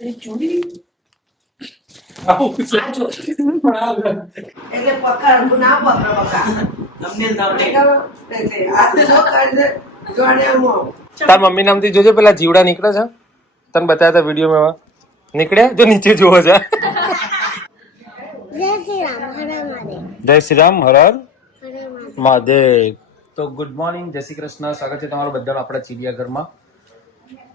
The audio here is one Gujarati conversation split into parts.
ચોરી આવું છે આ ચોરી એટલે પકડ ના પકડ અમને સામે એટલે આતે નો કાઢે જોણ્યામાં તાર મમ્મી નામથી જોજો પેલા જીવડા નીકળે છે તને બતાવ્યા હતા વિડીયોમાં નીકળ્યા જો નીચે જોવો છે જય શ્રી રામ હર હર મહાદેવ તો ગુડ મોર્નિંગ જય શ્રી કૃષ્ણ સ્વાગત છે તમારું બધાનું આપણા ચિડિયાઘરમાં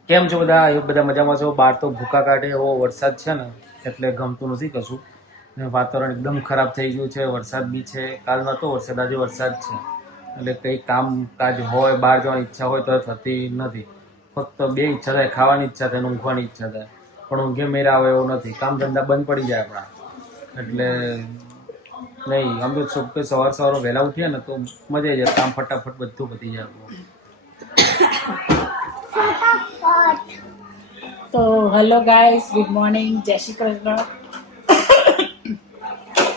કેમ છો બધા એ બધા મજામાં છો બહાર તો ભૂકા કાઢે એવો વરસાદ છે ને એટલે ગમતું નથી કશું વાતાવરણ એકદમ ખરાબ થઈ ગયું છે વરસાદ બી છે કાલ નતો વરસાદ આજે વરસાદ છે એટલે કંઈ કામકાજ હોય બહાર જવાની ઈચ્છા હોય તો થતી નથી ફક્ત બે ઈચ્છા થાય ખાવાની ઈચ્છા થાય ઊંઘવાની ઈચ્છા થાય પણ ઊંઘે મેળ આવે એવું નથી કામ ધંધા બંધ પડી જાય આપણા એટલે નહીં આમ તો સવાર વહેલા ઉઠીએ ને તો મજા આવી જાય કામ ફટાફટ બધું પતી જાય તો હેલો ગાઈસ ગુડ મોર્નિંગ જય શ્રી કૃષ્ણ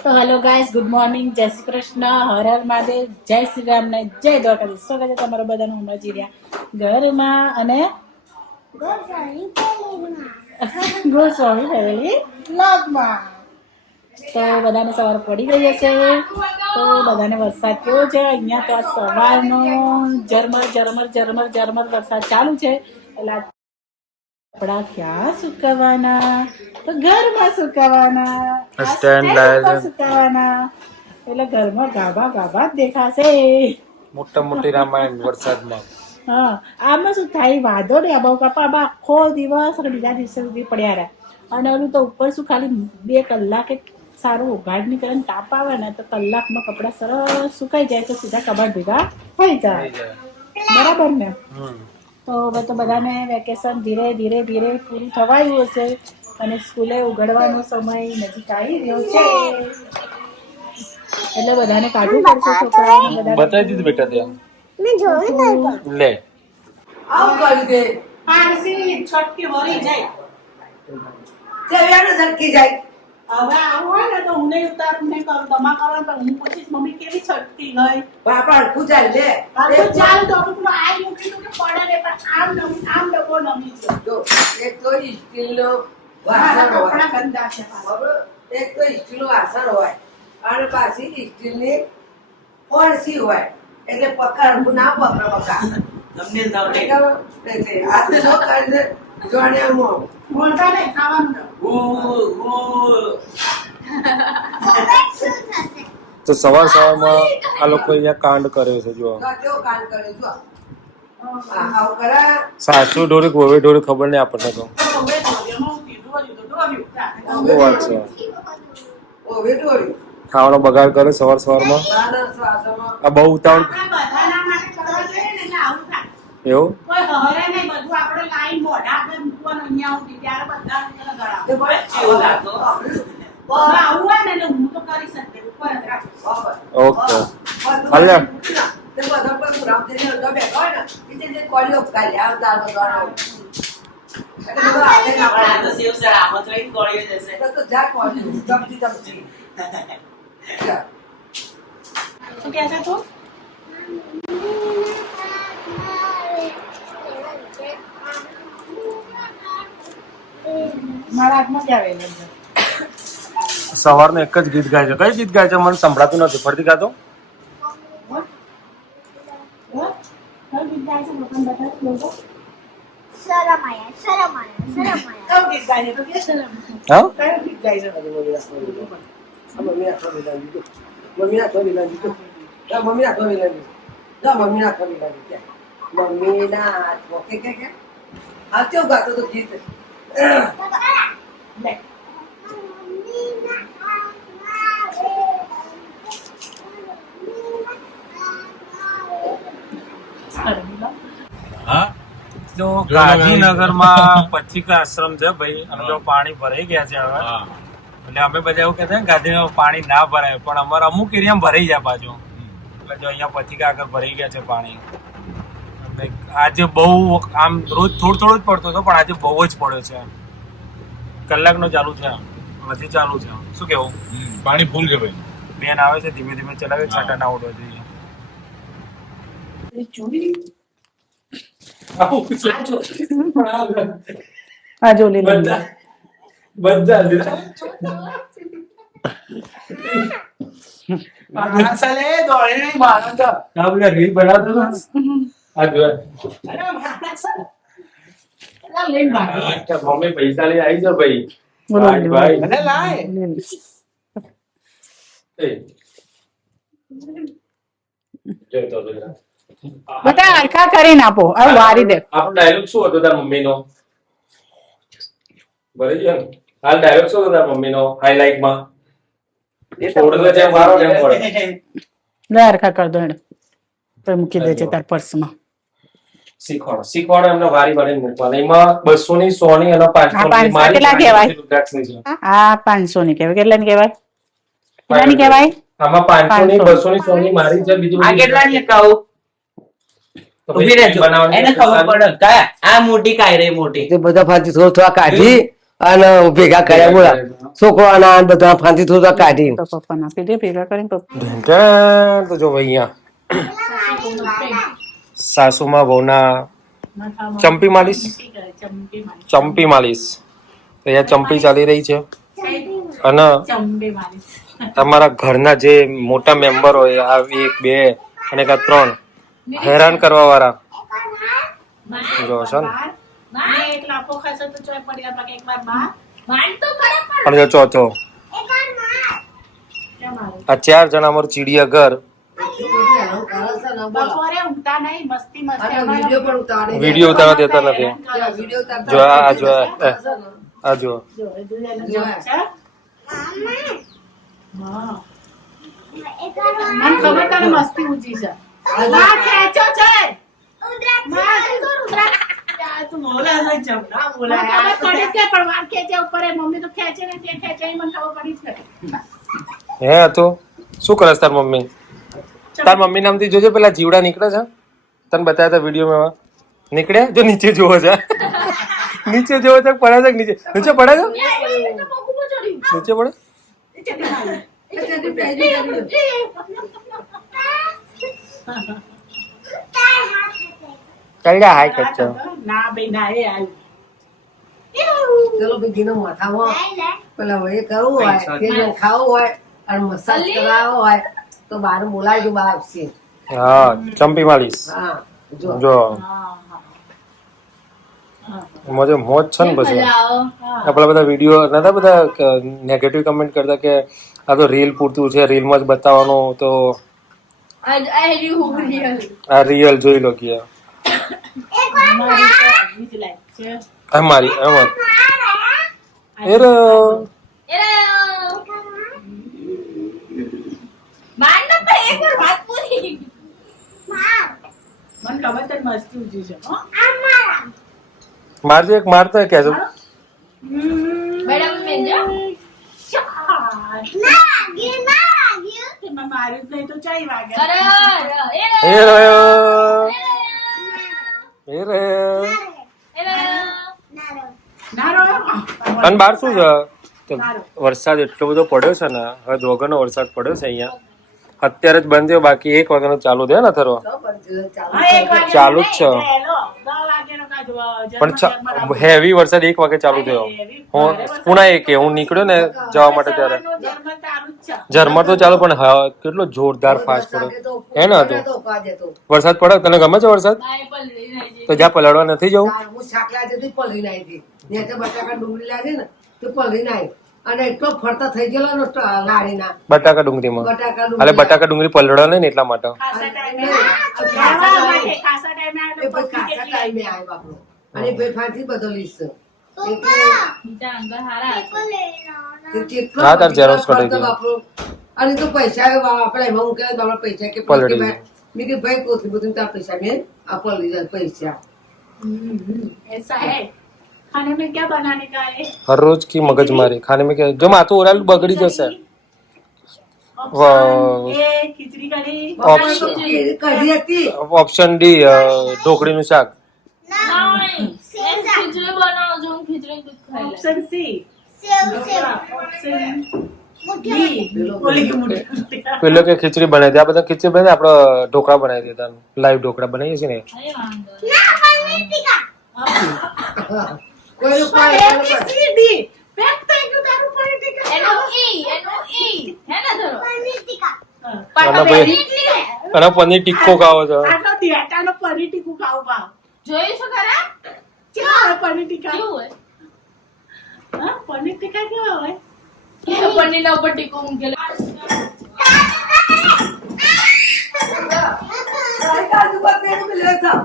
તો હેલો ગાઈસ ગુડ મોર્નિંગ જય શ્રી કૃષ્ણ હર હર મહાદેવ જય શ્રી રામ ને જય દ્વારકાધીશ સ્વાગત છે તમારા બધાનું હમણાં ચીડિયા ઘરમાં અને ગોસ્વામી ફેમિલી વ્લોગમાં તો બધાને સવાર પડી ગઈ હશે તો બધાને વરસાદ કેવો છે અહીંયા તો આ સવારનો ઝરમર વરસાદ ચાલુ છે એટલે કપડા ક્યાં સુકવવાના તો ઘરમાં સુકવવાના સુકવવાના એટલે ઘરમાં ગાભા જ દેખાશે મોટી રામાયણ વરસાદમાં હા આમાં શું થાય વાંધો નહીં આબા કપા આખો દિવસ અને બીજા દિવસે સુધી પડ્યા રહ્યા અને ઓલું તો ઉપર શું ખાલી 2 કલાકે સારું ઉઘાડ ની કરીને તાપ આવે ને તો કલાકમાં કપડા સરસ સુકાઈ જાય તો સીધા કબાટ ભેગા થઈ જાય બરાબર ને તો હવે તો બધાને વેકેશન ધીરે ધીરે પૂરું થવાયું હશે અને સ્કૂલે ઉઘડવાનો સમય નજીક આવી રહ્યો છે એટલે બધાને કાઢવું પડશે છોકરાઓને બતાવી દીધું બેટા ત્યાં લે આવ કરી દે પારસી છટકી વળી જાય જેવાને સરકી જાય હવે આવું હોય ને તો હું નહીં ઉતારું નહીં કરું દમા કરવા પણ હું પૂછીશ મમ્મી કેવી છટકી ગઈ બાપા પૂજાલ લે તો ચાલ તો આપણે આ મૂકી તો પડે ને પણ આમ ડબો નમી છે જો એક તો સ્ટીલનો મારા વાસણ કપડા હોય ગંદા છે બરાબર એક તો સ્ટીલનું વાસણ હોય અને પાછી સ્ટીલની ફણસી હોય એટલે પકડ ના પકડ તમને સામે એટલે આતે નો કાઢે જોણ્યામાં બોલતા નહીં ખાવાનું તો સવારમાં આ લોકો અહીંયા કાંડ કર્યો છે જો કેવો કામ કરે જો આવ કરા સાસુ ઢોરી ગોવે ઢોરી ખબર નહીં આપણને તો શું વાત છે ઓ વેટોરી ખાવાનો બગાડ કરે સવારમાં નાના શ્વાસમાં આ બહુ ઉતાવળ બધાના માટે કરવા જોઈએ ને એટલે આવું થાય એવું કોઈ હરે નહીં બધું આપણે લાઈન મોઢા પર મૂકવાનું અહીંયા આવું ત્યારે બધા ગળા તે બળે ચેવો લાગતો આવું હોય ને એટલે હું તો કરી શકते ઉપર જ રાખો ઓકે હાલે તે બધા પર રામદેવને દબે હોય ને એટલે કોળીઓ કાઢી આવતા દ્વારા એટલે બધા આને ના તો સેવ સર આમત રહી કોળીઓ જશે તો જા કોળીઓ જમજી શું કહે છે તું મારા હાથમાં જ આવે સવારનું એક જ ગીત ગાય છે કઈ ગીત ગાય છે મને સંભળાતું નથી ફરતી ગાતો હા મમ્મી ના થોડી લાગી મમ્મી ના ઓકે કે આ કેવું ગાતો તો ગીત જો ગાંધીનગરમાં પચીકા આશ્રમ છે ભાઈ અને જો પાણી ભરાઈ ગયા છે હવે એટલે અમે બધા એવું કહેતા ને ગાંધીનગર પાણી ના ભરાય પણ અમારા અમુક એરિયામાં ભરાઈ જાય પાછું એટલે જો અહીંયા પચીકા આગળ ભરાઈ ગયા છે પાણી એટલે આજે બહુ આમ રોજ થોડું જ પડતો હતો પણ આજે બહુ જ પડ્યો છે કલાકનો ચાલુ છે હજી ચાલુ છે શું કેવું પાણી ફૂલ છે ભાઈ બેન આવે છે ધીમે ધીમે ચલાવે છાંટા ના ઉડવા જોઈએ ચોરી આ જો લે બધા બધા રીલ બનાવતો હતો. આ જો મમ્મી પૈસા લઈ આવી જાઓ ભાઈ. ભાઈ એ. જો તો જરા. બધા હરખા કરીને આપો હવે વારી દે આપણો ડાયલોગ શું હતો તાર મમ્મીનો? ભરી ગયો ને? હાલ ડાયલોગ શું હતો તાર મમ્મીનો હાઈલાઇટ માં? થોડું જેમ મારો જેમ પડે. લે હરખા કર દો એને તો મૂકી દેજે તાર પર્સમાં શીખવાડો એમને વારી વારી મૂકવાના. એમાં 200 ની 100 ની અને 500 ની મારી કેટલા કહેવાય? રુદ્રાક્ષની છે. આ 500 ની કહેવાય કેટલા ની કહેવાય કેટલા ની કહેવાય આમાં 500 ની 200 ની 100 ની મારી છે. બીજું આ કેટલા ની કહું તો ઉભી રહેજો એને ખબર પડે કયા આ મોટી કાય રે મોટી તે બધા ફાંસી થોડા કાઢી અને ભેગા કર્યા બોલા છોકરાના બધા ફાંસી થોડા કાઢી તો પપ્પા નાખી દે ભેગા કરીને પપ્પા ઢેંઢેણ. તો જો ભાઈ અહીંયા સાસુમાં વહુના ચંપી માલીશ ચંપી માલીશ તો અહીંયા ચંપી ચાલી રહી છે. અને અમારા ઘરના જે મોટા મેમ્બર હોય આ 1 2 અને 3 હેરાન કરવા વાળા જો છે ને. અને જો ચોથો આ 4 જણા અમારું ચીડિયાઘર બપોરે ઊંઘતા નહીં મસ્તી મસ્તી વિડીયો ઉતારવા દેતા નથી. જો આ જો આ જો મને ખબર તને મસ્તી ઊંચી છે માં ખેંચો છે માં ખેંચો રુદ્રા તું બોલા ન જમ ના બોલા ખબર પડી કે પણ વાર ખેંચે ઉપર એ મમ્મી તો ખેંચે ને તે ખેંચે મને ખબર પડી છે હે તો શું કરસ તાર મમ્મી? તાર મમ્મી નામથી જોજે પેલા જીવડા નીકળે છે તને બતાવ્યા હતા વિડીયોમાં નીકળ્યા જો નીચે જોવો છે નીચે જોવો છે પડે છે નીચે નીચે પડે છે નીચે પડે ચાલ જા હાય કચ્ચો ના ભાઈ ના એ આવ્યું ચલો ભાઈ ઘીનો માથામાં પેલા એ કરવું હોય તેલ ખાવું હોય અને મસાજ કરાવવો હોય તો બહાર બોલાવજો બહાર આવશે. હા ચંપી માલીશ હા જો જો મોજે મોજ છે ને. પછી આપણા બધા વિડીયો નતા બધા નેગેટિવ કમેન્ટ કરતા કે આ તો રીલ પૂરતું છે રીલમાં જ બતાવવાનું તો આ રિયલ જોઈ લો કે અમારી એમાં એરે મને ખબર તને મસ્તી ઊંચી છે હો મારજો એક મારતો કે છે મારું જ નહીં તો ચાઈ વાગે એ રહ્યો એ રહ્યો. ના રો અને બાર શું છે કે વરસાદ એટલો બધો પડ્યો છે ને હવે વગરનો વરસાદ પડ્યો છે અહીંયા અત્યારે જ બંધ થયો બાકી 1 વાગ્યાનો ચાલુ થયો ને થરો ચાલુ જ છે પણ હેવી વરસાદ 1 વાગે ચાલુ થયો. હું પુણા 1 હું નીકળ્યો ને જવા માટે ત્યારે ઝરમર તો ચાલુ પણ કેટલો જોરદાર ફાસ્ટ પડ્યો હે ને હતો વરસાદ પડે તને ગમે છે વરસાદ તો જ્યાં પલળવા નથી જવું હું શાકલા જતી પલળી નાઈ હતી ને તો બટાકા ડુંગળી લાગી ને તો પલળી નાઈ અને એટલો ફરતા થઈ ગયેલો ને લાડીના બટાકા ડુંગળીમાં બટાકા એટલે બટાકા ડુંગળી પલળે નહીં ને એટલા માટે ટાઈમે આવ્યો બાપડો અને ભાઈ ફાંસી બદલીશ હા, તાર ઝેરોક્સ કઢાઈ દે. અને તો પૈસા આપડે એમાં હું કહે પૈસા કે પલળી મેં કીધું ભાઈ કોથી બધું તાર પૈસા મેં આ પલળી જાય પૈસા ऐसा है खाने में क्या बनाने का है हर रोज की मगजमारी खाने में क्या जो माथું ઓરાલ બગડી જશે ऑप्शन ए खिचड़ी कढ़ी કઢી હતી ઓપ્શન ડી ઢોકળીનું શાક ऑप्शन सी ऑप्शन डी बोली की मुट्ठी પેલો કે ખીચડી બનાવી દે આ બધા ખીચડી બનાવી આપણે ઢોકળા બનાવી દેતા લાઈવ ઢોકળા બનાવીએ છીએ ને કોઈ सी डी पैक तो આટલા અને ભાઈ અને પનીર ટિક્કો ખાવો છો આટલો ડેટાનો પનીર ટીકું ખાવું ભાવ જોયું શું ખરા કેવા હોય પનીર ટીકા કેવું હોય હા પનીર ટીકા કેવા હોય પનીરના ઉપર ટીકો મૂકેલો કાજુ બતરી એનું બી લેતા.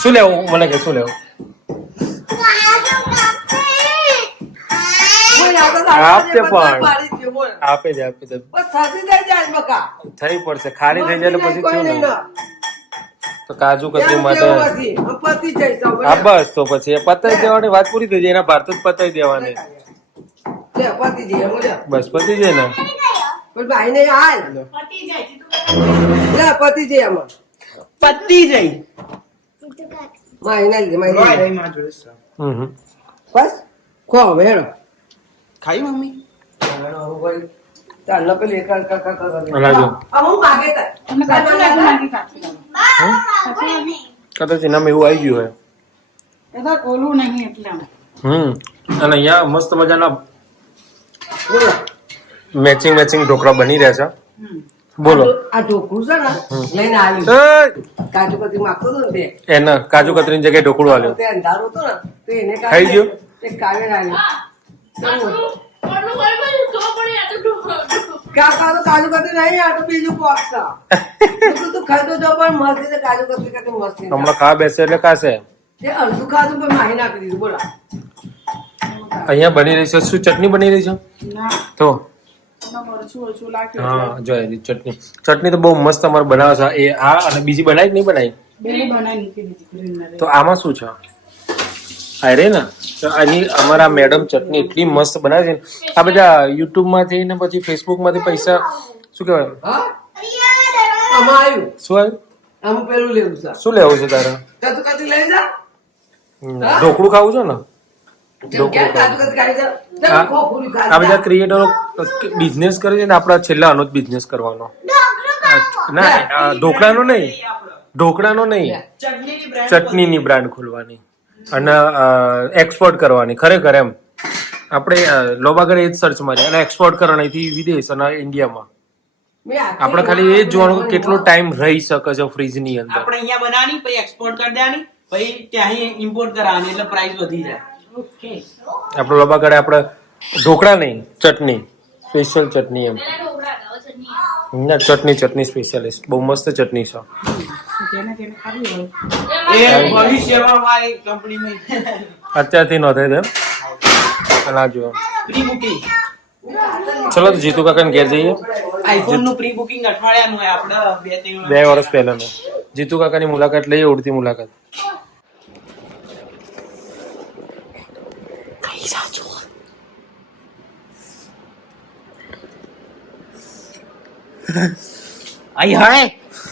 શું લેવું મને કે શું લેવું બોલ, આ તો આપતે બધા પણ. પાડી જ છે, બોલ. આપી દે બસ સાચી થઈ જાય બકા. થઈ પડશે ખારી થઈ જાય એટલે પછી કોઈ શું નહીં ને ના. તો કાજુ કતરી એમ માટે કેવું નથી. આમ પતી જાય સૌ. હા બસ તો પછી એ પતાઈ દેવાની વાત પૂરી થઈ જાય એના ભારત જ પતાઈ દેવાની લે, પતી જાય, બોલ. બસ પતી જાય ને પણ ભાઈને હાલ. પતી જાય જીતું લે, પતી જાય આમાં. પતી જઈ માહિના લીધે, માહિના લીધે. હમ બસ ખો હવે હેડો. ખાઈ મમ્મી ચાલ લો પેલી કર. લાજો હું માગે તાર. તમને કાચું લાગ્યું નાખી કાચું લાગ્યું કદાચ એનામાં એવું આવી ગયું હોય એ તો ઓલું નહીં એટલે અને અહીંયા મસ્ત મજાના બોલો. મેચિંગ ઢોકળા બની રહ્યા છે બોલો આ ઢોકળું છે ને લઈને આવ્યું. એ, કાજુ કતરી માગતો હતો ને બે. એના કાજુ કતરીની જગ્યાએ ઢોકળું આલ્યું તે અંધારું હતું ને તો એને ખાઈ ગયો? એક કાવે આવ્યું. આટલું આટલું કોઈ પણ ખબર પડી આ તો કાકા તો કાજુ કતરી નહીં, આ તો બીજું બોક્સ છે. તું ખાધું જો પણ મસ્તી છે કાજુ કતરી કરતી મસ્તી છે. હમણાં ખાવા બેસે એટલે ખાશે તે અડધું ખાધું પણ માહી નાખી દીધું. બોલા. અહીંયા બની રહી છે શું ચટણી બની રહી છે ના તો એમાં મરચું ઓછું લાગ્યું હા જો એની ચટણી તો બહુ મસ્ત અમારે બનાવે છે એ આ અને બીજી બનાવી કે નહીં બનાવી બેને બનાવી મૂકી દીધી ગ્રીન ના તો આમાં શું છે આ રે ને તો આની અમારા મેડમ ચટણી એટલી મસ્ત બનાવે છે ને. આ બધા યુટ્યુબ માંથી ને પછી ફેસબુક માંથી પૈસા શું કહેવાય હા આમાં આવ્યું. શું આવ્યું આમાં પેલું લેવું છે. શું લેવું છે તારે કાજુ કતરી લઈ જા. ઢોકળું ખાવું છે ને કેમ કે કાજુ કતરી ખાઈ જા. ચાલ, આ- ખો પૂરી ખા. આ બધા ક્રિએટરો બિઝનેસ કરે છે ને આપણા છેલ્લા આનો જ બિઝનેસ કરવાનો ના આ ઢોકળાનો નહીં ચટણીની બ્રાન્ડ ખોલવાની અને એક્સપોર્ટ કરવાની ખરેખર એમ આપણે લોબાગર એ જ સર્ચ મારી અને એક્સપોર્ટ કરવાના અહીંથી વિદેશ અને ઇન્ડિયામાં મેં આખી આપણે ખાલી એ જ જોવાનું કે કેટલો ટાઈમ રહી શકે છે ફ્રીજની અંદર આપણે અહીંયા બનાવવાની પછી એક્સપોર્ટ કરી દેવાની પછી ત્યાં ઇમ્પોર્ટ કરાવવાની એટલે પ્રાઇસ વધી જાય ઓકે આપણે લોબાગડે આપણે ઢોકળા નહીં ચટણી સ્પેશિયલ ચટણી એમ પેલા ઢોકળા ખાવ છે ના ચટણી સ્પેશિયાલિસ્ટ બહુ મસ્ત ચટણી છે જેને જેને ખાવી હોય એ ભવિષ્યમાં મારી કંપનીમાં અત્યારથી નોંધાઈ દે અને આ જુઓ પ્રી બુકિંગ ચલો તો જીતુ કાકા ઘેર જઈએ આઈફોન નું પ્રી બુકિંગ અઠવાડિયાનું હોય આપણે 2-3 2 વર્ષ પહેલાનું જીતુ કાકાની મુલાકાત લઈએ ઉડતી મુલાકાત અહીં હવે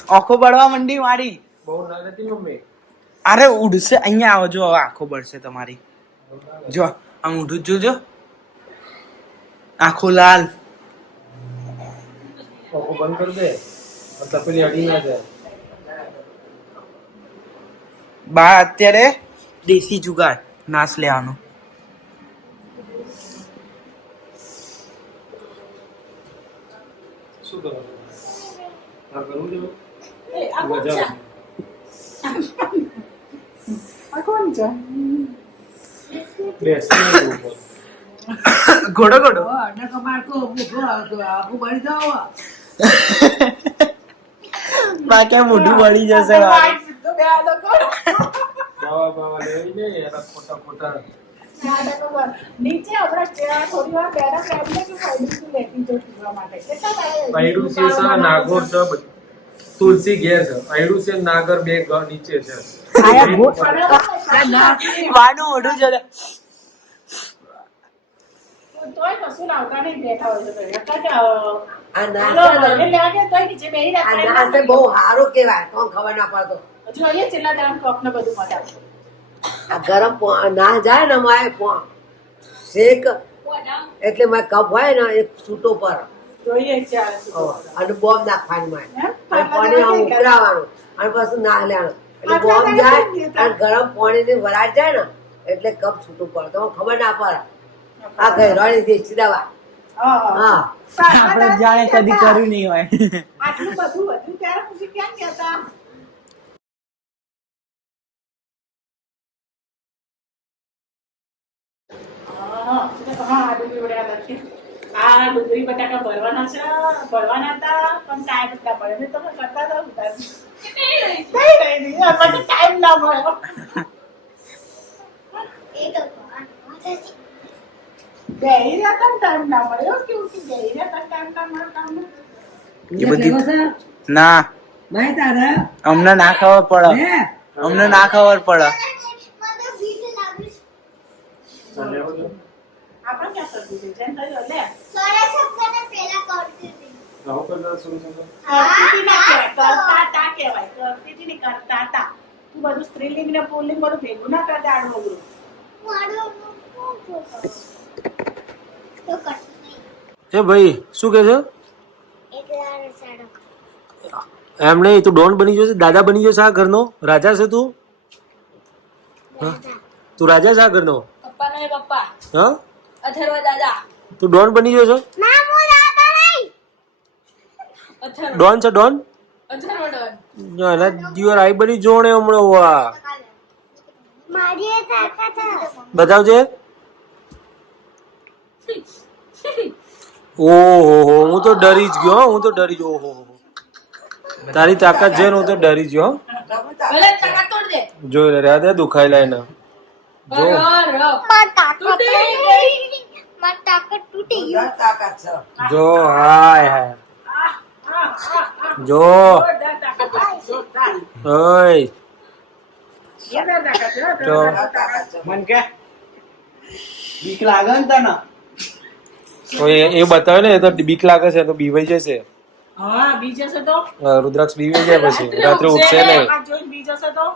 આંખો બળવા મંડી મારી બહુ નાની મમ્મી અરે ઉડશે અહીંયા આવો જો હવે આંખો બળશે તમારી જો આમ ઉઠું જોજો આંખો લાલ આંખો બંધ કરી દે તપેલી અડી ના જાય બા અત્યારે દેશી જુગાડ નાશ લેવાનો શું કરવાનું આ કરવું છે આ કોણ છે? આ કોણ છે? ઘોડો ઘોડો અને કમાડ તો આખું બળી જાવ. બા ક્યાં મોઢું વળી જશે બા. વાઈટ સીધું બે હાથો કરો. બાવા લેવી નહીં એના ખોટા બે હાથો કરો. નીચે આપણે ત્યાં થોડી વાર બેઠા ફેમિલી કે ફાઈડિંગ લેતી જો શીખવા માટે કેટલા તારે આયડું છે સર નાગોર છે તુલસી ઘેર છે આયડું છે નાગર બે નીચે છે બાનું મોઢું જોડે તોય કશું લાવતા નહીં બેઠા હોય તો એટલે કે આ નાસ હાલો, છે ને, ઘરે લેવા ગયા તોય નીચે બેહી આ રહેતા નાસ એ બહુ સારું કેવાય તો ખબર ના પડતો. હજુ અહીંયા છેલ્લા દાડા કપ ને બધું મજા આ ગરમ ના જાય ને મારે શેક એટલે મારે કપ હોય ને એક સૂટો પર જોઈએ છે આ અને બોમ્બ નાખવાની મારે હે? અને પાણી આમ ઉકળાવવાનું અને પછી ના લેવાનું એટલે બોમ્બ જાય અને ગરમ પાણી ની વરાળ જાય ને એટલે કપ છૂટું પડે તો ખબર ના પડે. આ ઘરવાળી દેશી દવા હા આપણે જાણે કદી કર્યું નહીં હોય. આટલું બધું વધ્યું ત્યારે પછી ક્યાં કહેતા આ ડુંગળી બટાકા ભરવાના છે ભરવાના હતા પણ ટાઈમ ના મળે નહીં તમે કરતા હતા ટાઈમ ના મળ્યો ગઈ રહ્યા ટાઈમ ના મળ્યો કેવું કે ગઈ રહ્યા ટાઈમ ના મળે કામ એ બધી ના નહીં તારે અમને ના ખબર પડે. હે અમને ના ખબર પડે. આપણે ક્યાં કરતું છે જેમ થયું લે કરતા કહેવાય કરતી ને કરતા હતા તું બધું સ્ત્રીલિંગ ને પુલ્લિંગ બધું ભેગું ના કરતા આડું અવળું. એ ભાઈ શું કે છે એમ નહીં તું ડોન બની જશે દાદા બની જશે આ ઘરનો રાજા છે તું હા? તું રાજા છે આ ઘરનો પપ્પા નહીં પપ્પા હા અથર્વ દાદા તું ડોન બની જશો અથર્વ ડોન છે ડોન અથર્વ ડોન એના દિવાર આઈ બની જોણે હમણાં વાહ બતાવજે ઓહો હું તો ડરી જ ગયો હો, હું તો ડરી ગયો ઓહો તારી તાકાત છે ને હું તો ડરી ગયો હો. ભલે તાકાત તોડ દે જોઈ લે રહ્યા દે દુખાયેલા એના જો તાકાત છે જો હાય હાય જો જોરદાર તાકાત છે, જોરદાર. ઓય જોરદાર તાકાત છે, હો, તો તાકાત છે. મન કે બીક લાગે ને તને? તો એ બતાવે ને એ તો બીક લાગે છે તો બીવાઈ જશે હા બી જશે તો રુદ્રાક્ષ બીવાઈ જાય પછી રાત્રે ઉઠશે નહીં તાકાત જોઈને બી જશે તો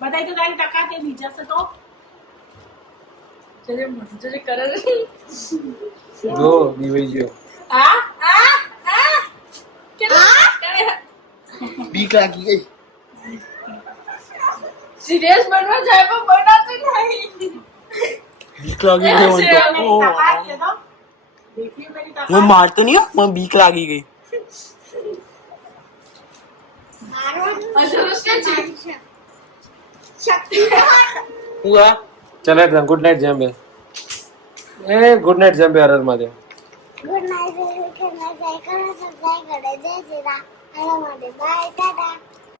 બધાય તો તારી તાકાત એ બી જશે તો જજે જજે કરે જો બીવાઈ ગયો આ આ આ કેટલા બીક લાગી ગઈ. સિરિયસ બનવા જાય પણ બનાતું નહીં બીક લાગી ગઈ મને તો. તારી તાકાત છે તો દેખી મેરી તાકાત હું મારતો નહીં હો, મને બીક લાગી ગઈ. અથર્વ કે હું આ ચલે ગુડ નાઇટ જેમ્બે એ ગુડ નાઇટ જેમ્બે હરર માં દે Good night, baby. Good night. Jai Kara, Jai Kara, Jai Sri Ram. Hello, my dear. Bye. Tada.